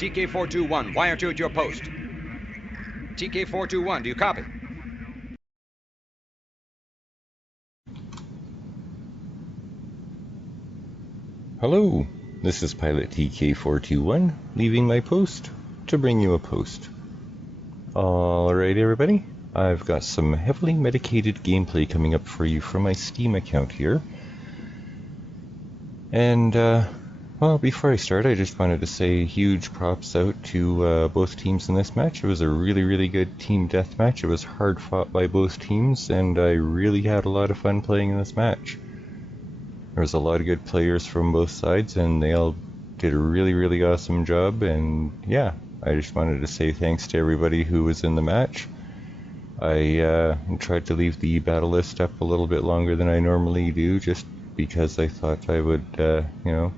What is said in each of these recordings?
TK421, wire 2 at your post. TK421, do you copy? Hello, this is Pilot TK421, leaving my post to bring you a post. Alright everybody, I've got some heavily medicated gameplay coming up for you from my Steam account here. And, well, before I start, I just wanted to say huge props out to both teams in this match. It was a really good team deathmatch. It was hard fought by both teams, and I really had a lot of fun playing in this match. There was a lot of good players from both sides, and they all did a really awesome job, and yeah, I just wanted to say thanks to everybody who was in the match. I tried to leave the battle list up a little bit longer than I normally do, just because I thought I would, you know,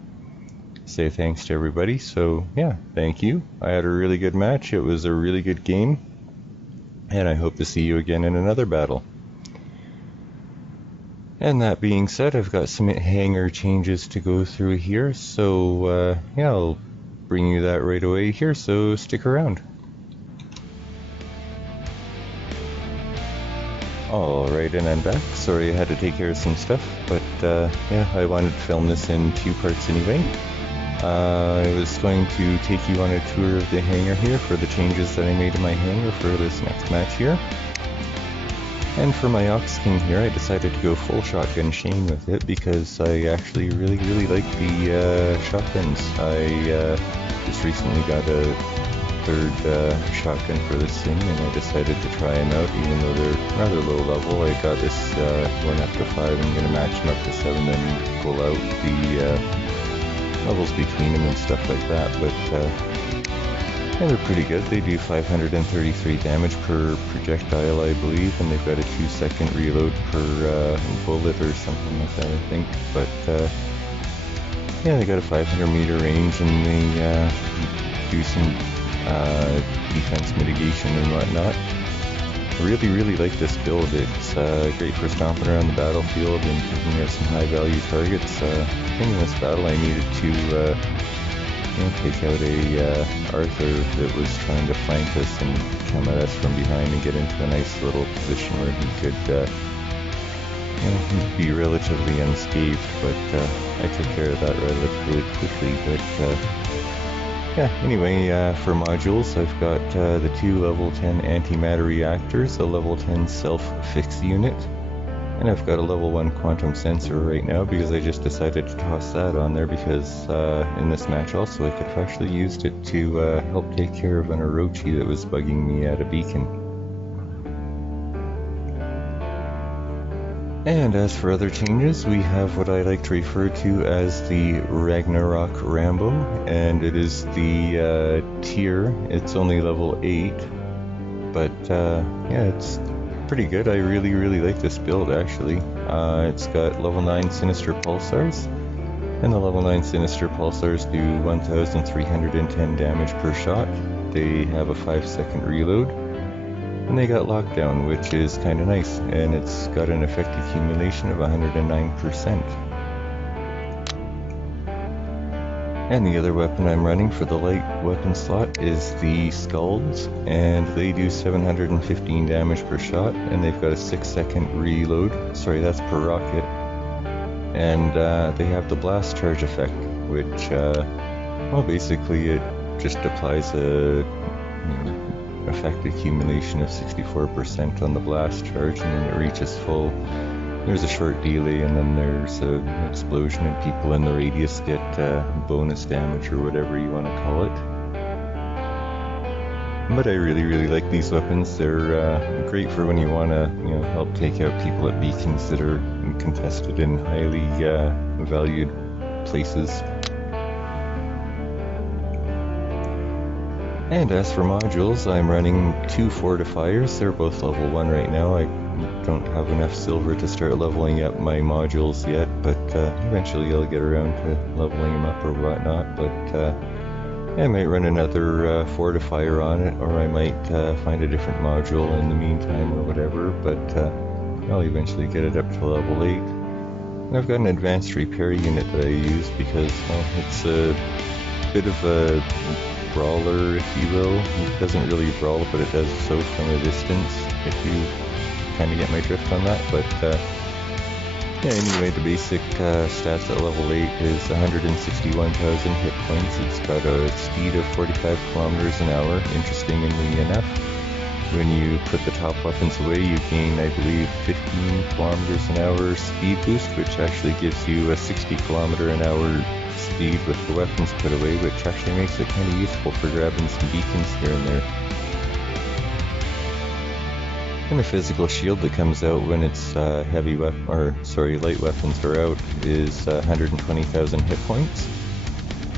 say thanks to everybody. So yeah, thank you. I had a really good match. It was a really good game, and I hope to see you again in another battle. And that being said, I've got some hangar changes to go through here, so yeah, I'll bring you that right away here, so stick around. Alright, and I'm back. Sorry I had to take care of some stuff, but yeah, I wanted to film this in 2 parts anyway. I was going to take you on a tour of the hangar here for the changes that I made in my hangar for this next match here. And for my Ox King here, I decided to go full shotgun Shane with it because I actually really like the shotguns. I just recently got a 3rd shotgun for this thing, and I decided to try them out even though they're rather low level. I got this one up to 5, I'm going to match them up to 7 and pull out the levels between them and stuff like that, but yeah, they're pretty good. They do 533 damage per projectile, I believe, and they've got a 2-second reload per bullet or something like that, I think. But yeah, they got a 500-meter range, and they do some defense mitigation and whatnot. I really like this build. It's great for stomping around the battlefield and taking out some high-value targets. I think in this battle I needed to you know, take out a Arthur that was trying to flank us and come at us from behind and get into a nice little position where he could you know, be relatively unscathed, but I took care of that relatively quickly. But yeah, anyway, for modules, I've got the 2 level 10 antimatter reactors, a level 10 self-fix unit, and I've got a level 1 quantum sensor right now because I just decided to toss that on there because in this match also I could have actually used it to help take care of an Orochi that was bugging me at a beacon. And as for other changes, we have what I like to refer to as the Ragnarok Rambo, and it is the tier. It's only level 8, but yeah, it's pretty good. I really like this build actually. It's got level 9 Sinister Pulsars, and the level 9 Sinister Pulsars do 1,310 damage per shot. They have a 5-second reload. And they got lockdown, which is kind of nice, and it's got an effect accumulation of 109%. And the other weapon I'm running for the light weapon slot is the Scalds, and they do 715 damage per shot, and they've got a 6-second reload. Sorry, that's per rocket. And they have the blast charge effect, which, well, basically it just applies a effect accumulation of 64% on the blast charge, and when it reaches full, there's a short delay, and then there's an explosion, and people in the radius get bonus damage or whatever you want to call it. But I really like these weapons. They're great for when you want to, you know, help take out people at beacons that are contested in highly valued places. And as for modules, I'm running 2 fortifiers. They're both level 1 right now. I don't have enough silver to start leveling up my modules yet, but eventually I'll get around to leveling them up or whatnot. But I might run another fortifier on it, or I might find a different module in the meantime or whatever, but I'll eventually get it up to level 8. And I've got an advanced repair unit that I use because, well, it's a bit of a brawler, if you will. It doesn't really brawl, but it does so from a distance, if you kind of get my drift on that. But yeah, anyway, the basic stats at level 8 is 161,000 hit points. It's got a speed of 45 kilometers an hour, interestingly enough. When you put the top weapons away, you gain, I believe, 15 kilometers an hour speed boost, which actually gives you a 60 kilometer an hour speed with the weapons put away, which actually makes it kind of useful for grabbing some beacons here and there. And the physical shield that comes out when its light weapons are out is 120,000 hit points.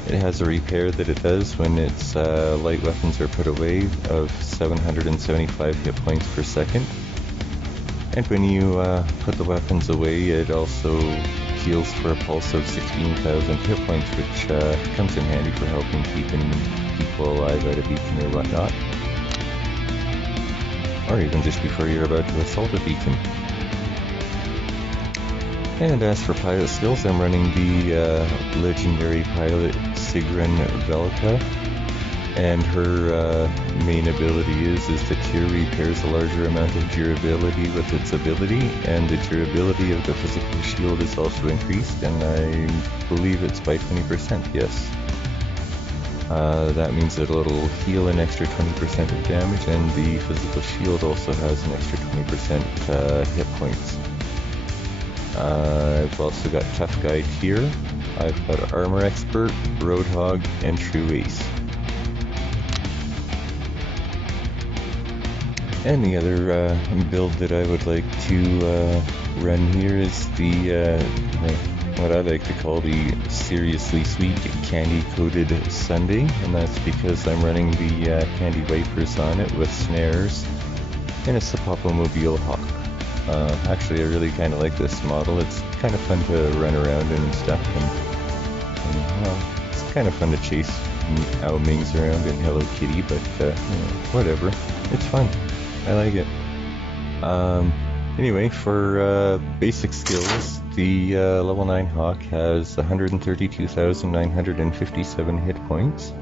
It has a repair that it does when its light weapons are put away of 775 hit points per second. And when you put the weapons away, it also heals for a pulse of 16,000 hit points, which comes in handy for helping keeping people alive at a beacon or whatnot. Or even just before you're about to assault a beacon. And as for pilot skills, I'm running the legendary pilot Sigrun Velka, and her main ability is that she repairs a larger amount of durability with its ability, and the durability of the physical shield is also increased, and I believe it's by 20%, yes. That means that it'll heal an extra 20% of damage, and the physical shield also has an extra 20% hit points. I've also got Tough Guy Tier, I've got Armor Expert, Roadhog, and True Ace. And the other build that I would like to run here is the what I like to call the Seriously Sweet Candy Coated Sundae, and that's because I'm running the Candy Vipers on it with snares, and it's the Pappamobile Hawk. Actually, I really kind of like this model. It's kind of fun to run around and stuff, and well, it's kind of fun to chase Owl Mings around in Hello Kitty, but whatever. It's fun. I like it. Anyway, for basic skills, the level 9 Hawk has 132,957 hit points,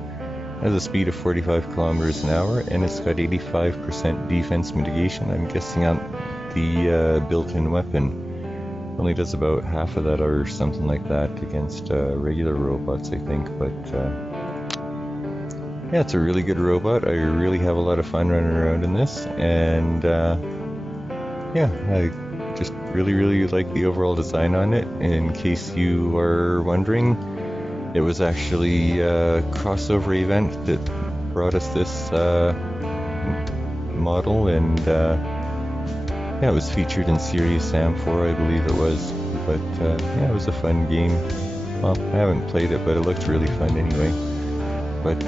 has a speed of 45 kilometers an hour, and it's got 85% defense mitigation. I'm guessing on the built-in weapon only does about half of that or something like that against regular robots, I think, but yeah, it's a really good robot. I really have a lot of fun running around in this, and yeah, I just really like the overall design on it. In case you are wondering, it was actually a crossover event that brought us this model, and yeah, it was featured in Series Sam 4, I believe it was, but yeah, it was a fun game. Well, I haven't played it, but it looked really fun anyway. But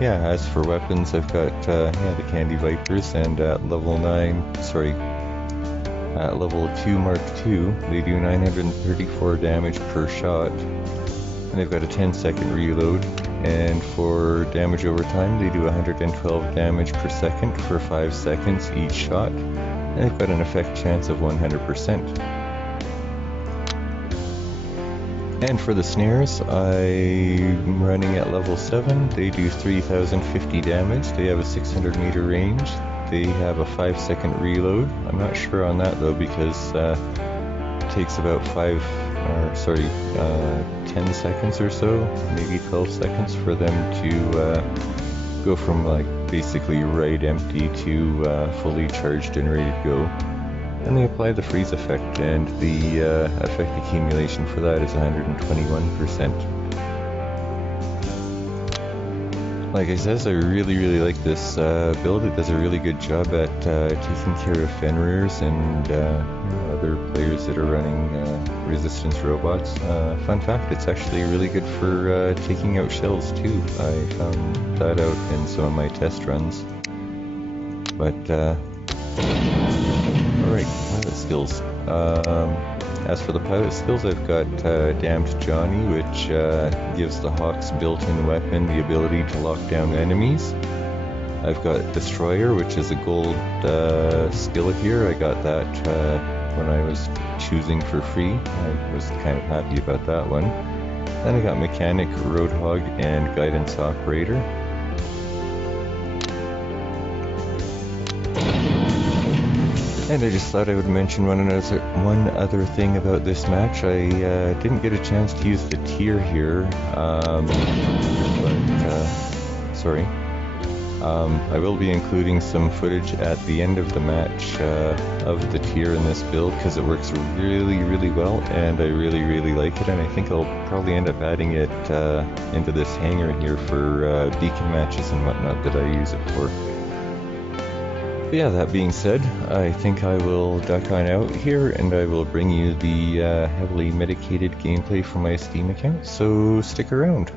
yeah, as for weapons, I've got yeah, the Candy Vipers, and at level 2 Mark II, they do 934 damage per shot, and they've got a 10-second reload, and for damage over time, they do 112 damage per second for 5 seconds each shot. And they've got an effect chance of 100%. And for the snares, I'm running at level 7. They do 3,050 damage. They have a 600 meter range. They have a 5-second reload. I'm not sure on that though, because it takes about 10 seconds or so, maybe 12 seconds for them to go from like basically right empty to fully charged and ready to go. And they apply the freeze effect, and the effect accumulation for that is 121%. Like I said, I really like this build. It does a really good job at taking care of Fenrir's and other players that are running resistance robots. Fun fact, it's actually really good for taking out shells too. I found that out in some of my test runs. But alright, pilot skills. As for the pilot skills, I've got Damned Johnny, which gives the Hawk's built-in weapon the ability to lock down enemies. I've got Destroyer, which is a gold skill here. I got that when I was choosing for free. I was kind of happy about that one. Then I got Mechanic, Roadhog, and Guidance Operator. And I just thought I would mention one other thing about this match. I didn't get a chance to use the tier here, sorry. I will be including some footage at the end of the match of the tier in this build because it works really, really well, and I really, really like it. And I think I'll probably end up adding it into this hangar here for beacon matches and whatnot that I use it for. But yeah, that being said, I think I will duck on out here and I will bring you the heavily medicated gameplay from my Steam account, so stick around.